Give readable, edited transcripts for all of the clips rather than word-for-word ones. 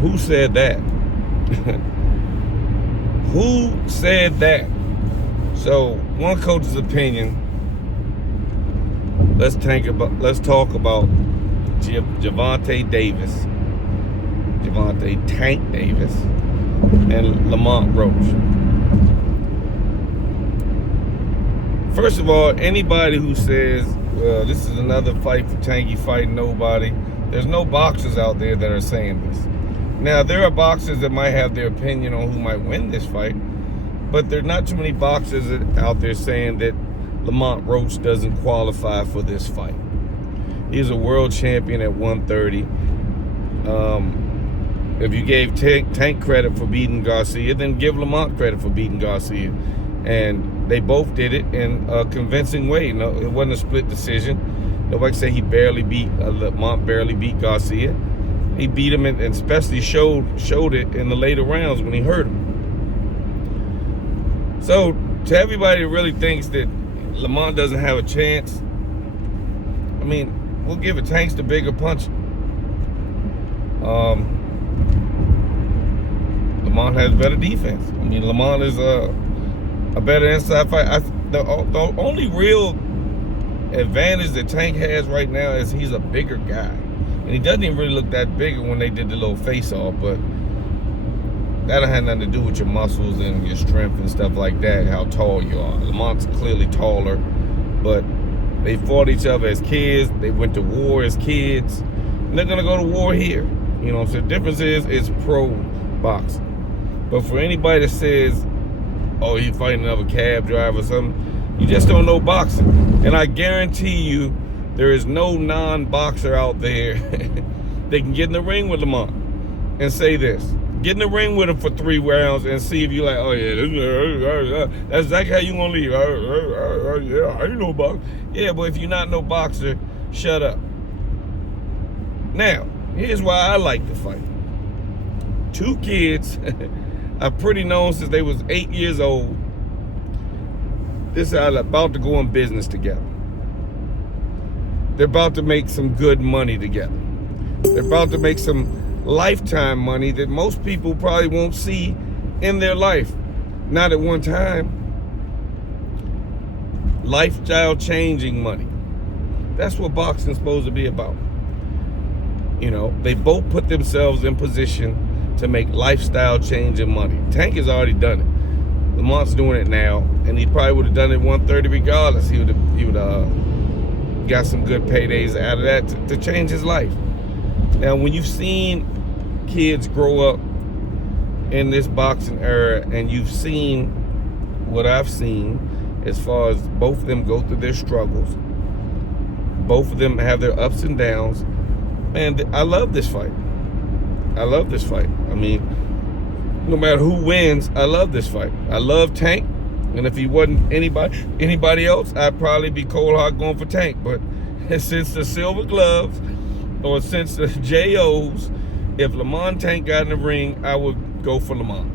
Who said that? Who said that? So, one coach's opinion. Let's talk about Gervonta Tank Davis, and Lamont Roach. First of all, anybody who says, well, this is another fight for Tanky fighting nobody, there's no boxers out there that are saying this. Now, there are boxers that might have their opinion on who might win this fight, but there are not too many boxers out there saying that Lamont Roach doesn't qualify for this fight. He's a world champion at 130. If you gave Tank credit for beating Garcia, then give Lamont credit for beating Garcia. And they both did it in a convincing way. No, it wasn't a split decision. Nobody said Lamont barely beat Garcia. He beat him, and especially showed it in the later rounds when he hurt him. So, to everybody that really thinks that Lamont doesn't have a chance, I mean, we'll give it. Tank's the bigger puncher. Lamont has better defense. I mean, Lamont is a better inside fight. The only real advantage that Tank has right now is he's a bigger guy. And he doesn't even really look that big when they did the little face-off, but that don't have nothing to do with your muscles and your strength and stuff like that, how tall you are. Lamont's clearly taller, but they fought each other as kids. They went to war as kids. And they're going to go to war here. You know, so the difference is it's pro boxing. But for anybody that says, oh, he's fighting another cab driver or something, you just don't know boxing. And I guarantee you, there is no non-boxer out there that can get in the ring with Lamont and say this. Get in the ring with him for 3 rounds and see if you're like, oh yeah, that's exactly how you gonna leave. Yeah, I ain't no boxer. Yeah, but if you're not no boxer, shut up. Now, here's why I like the fight. 2 kids are pretty known since they was 8 years old. This are about to go in business together. They're about to make some good money together. They're about to make some lifetime money that most people probably won't see in their life. Not at one time. Lifestyle changing money. That's what boxing's supposed to be about. You know, they both put themselves in position to make lifestyle changing money. Tank has already done it. Lamont's doing it now, and he probably would have done it at 130 regardless. He would have got some good paydays out of that to change his life. Now, when you've seen kids grow up in this boxing era, and you've seen what I've seen as far as both of them go through their struggles, both of them have their ups and downs, and I love this fight. I love this fight. I mean, no matter who wins, I love this fight. I love Tank, and if he wasn't anybody else, I'd probably be cold hard going for Tank. But since the silver gloves, or since the JOs, if Lamont Tank got in the ring, I would go for Lamont.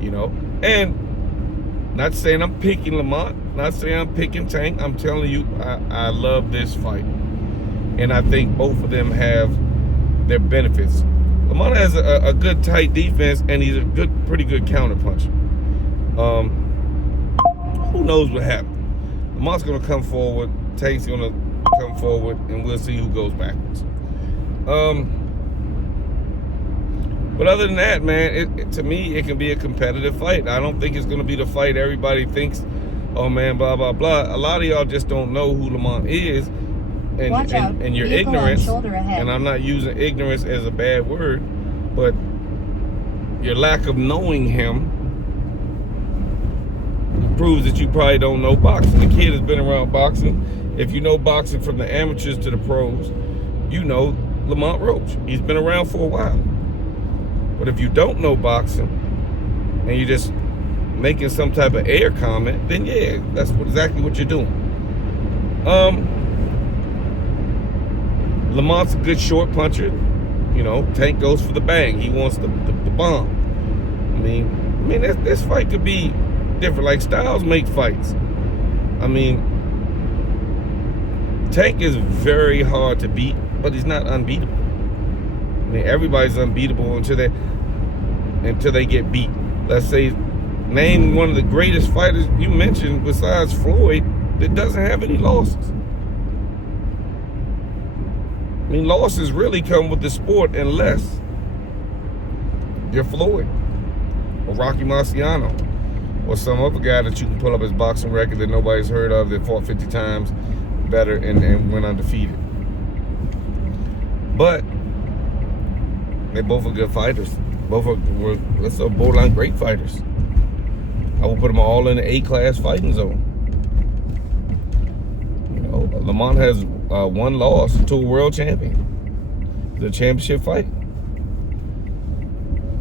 You know, and not saying I'm picking Lamont, not saying I'm picking Tank. I'm telling you, I love this fight, and I think both of them have their benefits. Lamont has a good tight defense, and he's a pretty good counter puncher. Who knows what happened? Lamont's gonna come forward, Tank's gonna come forward, and we'll see who goes backwards. But other than that, man, to me, it can be a competitive fight. I don't think it's gonna be the fight everybody thinks, oh man, blah, blah, blah. A lot of y'all just don't know who Lamont is, and your ignorance, and I'm not using ignorance as a bad word, but your lack of knowing him proves that you probably don't know boxing. The kid has been around boxing. If you know boxing from the amateurs to the pros, you know Lamont Roach. He's been around for a while. But if you don't know boxing and you're just making some type of air comment, then yeah, that's exactly what you're doing. Lamont's a good short puncher. You know, Tank goes for the bang. He wants the bomb. I mean, this fight could be different. Like, styles make fights. I mean, Tank is very hard to beat, but he's not unbeatable. mean, everybody's unbeatable until they get beat. Let's say, name one of the greatest fighters you mentioned besides Floyd that doesn't have any losses. I mean, losses really come with the sport unless you're Floyd or Rocky Marciano or some other guy that you can pull up his boxing record that nobody's heard of, that fought 50 times better and went undefeated. But they both are good fighters. Both were borderline great fighters. I will put them all in the A-class fighting zone. You know, Lamont has one loss to a world champion. The championship fight.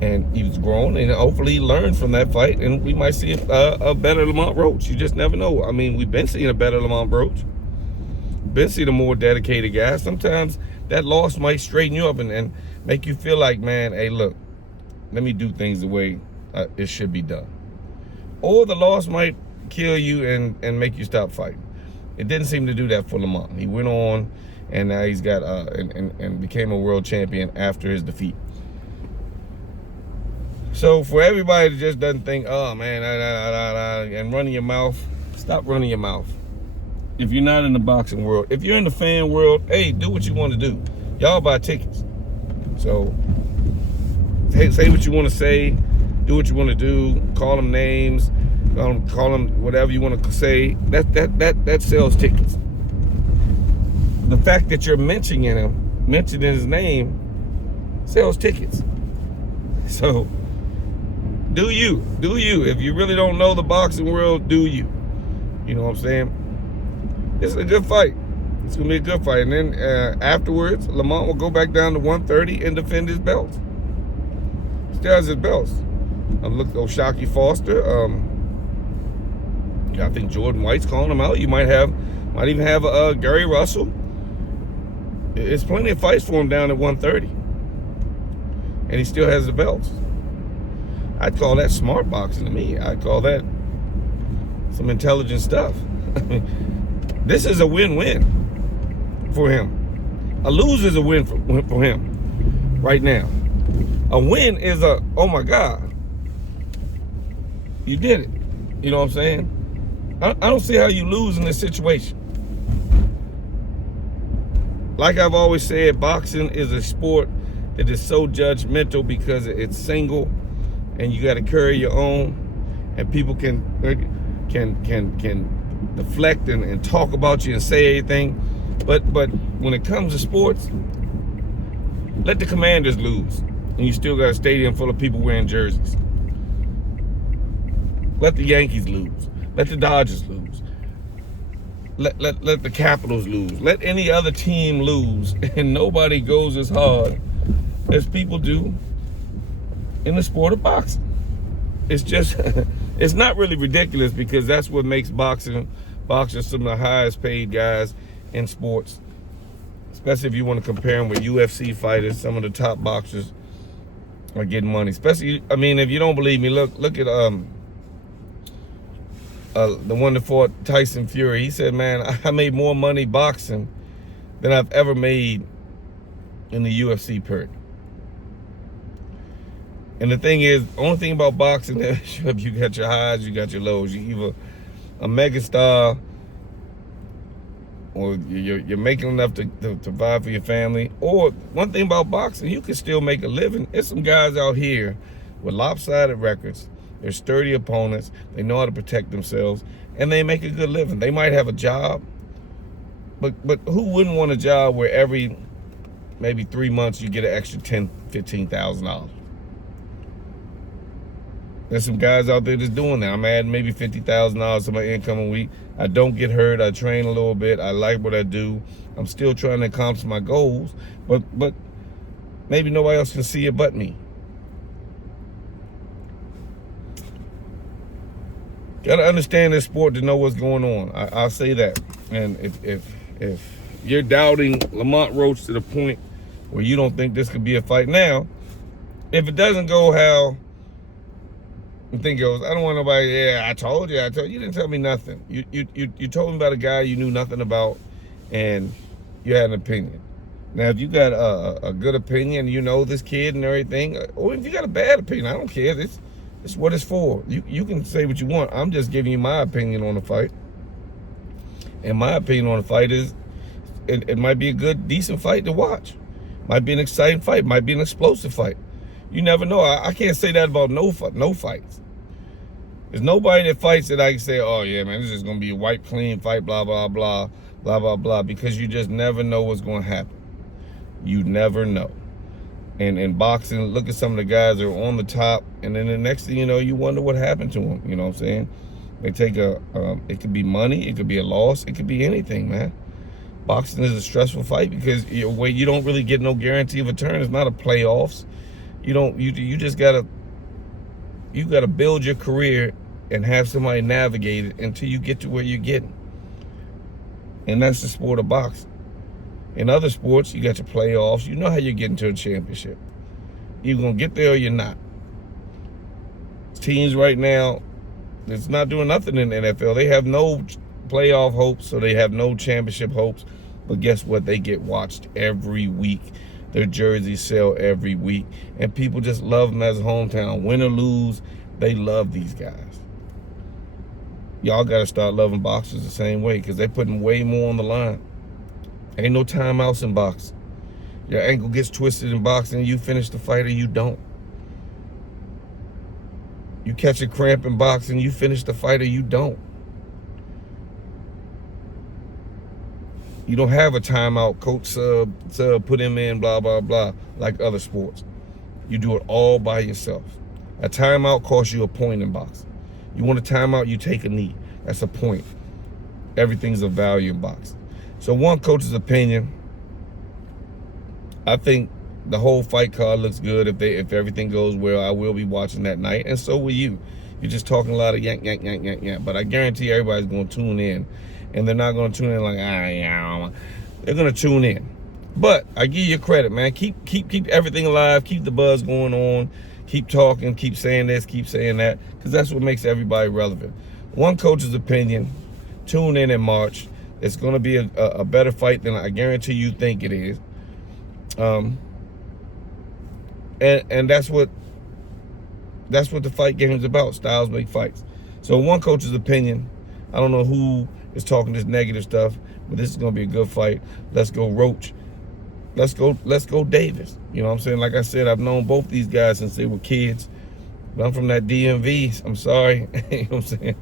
And he was grown, and hopefully he learned from that fight, and we might see a better Lamont Roach. You just never know. I mean, we've been seeing a better Lamont Roach. Been seeing a more dedicated guy. Sometimes that loss might straighten you up and make you feel like, man, hey, look, let me do things the way it should be done. Or the loss might kill you and make you stop fighting. It didn't seem to do that for Lamont. He went on, and now he's got and became a world champion after his defeat. So for everybody that just doesn't think, oh man, and running your mouth, stop running your mouth. If you're not in the boxing world, if you're in the fan world, hey, do what you want to do. Y'all buy tickets. So say what you want to say, do what you want to do, call them names, call them whatever you want to say. That sells tickets. The fact that you're mentioning his name, sells tickets. So do you. If you really don't know the boxing world, do you. You know what I'm saying? This is a good fight. It's going to be a good fight. And then afterwards, Lamont will go back down to 130 and defend his belts. Still has his belts. Look, O'Shaquie Foster. I think Jordan White's calling him out. You might even have Gary Russell. It's plenty of fights for him down at 130. And he still has the belts. I'd call that smart boxing to me. I'd call that some intelligent stuff. I mean, this is a win-win for him. A lose is a win for him right now. A win is oh my God, you did it. You know what I'm saying? I don't see how you lose in this situation. Like I've always said, boxing is a sport that is so judgmental because it's single, and you got to carry your own, and people can deflect and talk about you and say anything. But when it comes to sports, let the Commanders lose, and you still got a stadium full of people wearing jerseys. Let the Yankees lose. Let the Dodgers lose. Let the Capitals lose. Let any other team lose, and nobody goes as hard as people do in the sport of boxing. It's just, it's not really ridiculous, because that's what makes boxers some of the highest paid guys in sports. Especially if you want to compare them with UFC fighters, some of the top boxers are getting money. Especially, I mean, if you don't believe me, look at the one that fought Tyson Fury. He said, man, I made more money boxing than I've ever made in the UFC period. And the thing is, the only thing about boxing is you got your highs, you got your lows. You're either a megastar, or you're making enough to provide for your family. Or one thing about boxing, you can still make a living. There's some guys out here with lopsided records. They're sturdy opponents. They know how to protect themselves, and they make a good living. They might have a job, but who wouldn't want a job where every maybe 3 months you get an extra $10,000, $15,000? There's some guys out there that's doing that. I'm adding maybe $50,000 to my income a week. I don't get hurt. I train a little bit. I like what I do. I'm still trying to accomplish my goals, but maybe nobody else can see it but me. Got to understand this sport to know what's going on. I'll say that. And if you're doubting Lamont Roach to the point where you don't think this could be a fight now, if it doesn't go how the thing goes, I don't want nobody, yeah, I told you. You didn't tell me nothing. You told me about a guy you knew nothing about, and you had an opinion. Now, if you got a good opinion, you know this kid and everything, or if you got a bad opinion, I don't care. It's what it's for. You can say what you want. I'm just giving you my opinion on the fight. And my opinion on the fight is it might be a good, decent fight to watch. Might be an exciting fight. Might be an explosive fight. You never know. I can't say that about no fights. There's nobody that fights that I can say, oh, yeah, man, this is going to be a white, clean fight, blah, blah, blah, blah, blah, blah, because you just never know what's going to happen. You never know. And in boxing, look at some of the guys that are on the top, and then the next thing you know, you wonder what happened to them. You know what I'm saying? They take it could be money, it could be a loss, it could be anything, man. Boxing is a stressful fight because you don't really get no guarantee of a turn. It's not a playoffs. You just gotta build your career and have somebody navigate it until you get to where you're getting. And that's the sport of boxing. In other sports, you got your playoffs. You know how you're getting to a championship. You're going to get there or you're not. Teams right now, it's not doing nothing in the NFL. They have no playoff hopes, so they have no championship hopes. But guess what? They get watched every week. Their jerseys sell every week. And people just love them as a hometown. Win or lose, they love these guys. Y'all got to start loving boxers the same way because they're putting way more on the line. Ain't no timeouts in boxing. Your ankle gets twisted in boxing, you finish the fight or you don't. You catch a cramp in boxing, you finish the fight or you don't. You don't have a timeout, coach sub, put him in, blah, blah, blah, like other sports. You do it all by yourself. A timeout costs you a point in boxing. You want a timeout, you take a knee. That's a point. Everything's of value in boxing. So one coach's opinion, I think the whole fight card looks good. If everything goes well, I will be watching that night, and so will you. You're just talking a lot of yank, yank, yank, yank, yank. But I guarantee everybody's going to tune in, and they're not going to tune in like, yeah. They're going to tune in. But I give you credit, man. Keep everything alive. Keep the buzz going on. Keep talking. Keep saying this. Keep saying that, because that's what makes everybody relevant. One coach's opinion. Tune in March. It's going to be a better fight than I guarantee you think it is. And that's what the fight game is about. Styles make fights. So one coach's opinion, I don't know who is talking this negative stuff, but this is going to be a good fight. Let's go Roach. Let's go Davis. You know what I'm saying? Like I said, I've known both these guys since they were kids. But I'm from that DMV. I'm sorry. You know what I'm saying?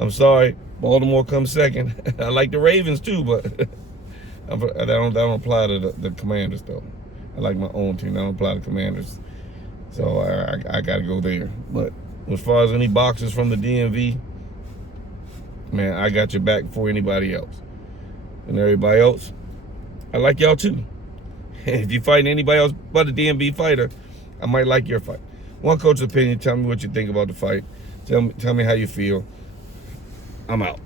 I'm sorry. Baltimore comes second. I like the Ravens too, but I don't apply to the Commanders though. I like my own team. I don't apply to Commanders, so I got to go there. But as far as any boxers from the DMV, man, I got your back before anybody else. And everybody else, I like y'all too. If you fighting anybody else but a DMV fighter, I might like your fight. One coach's opinion. Tell me what you think about the fight. Tell me how you feel. I'm out.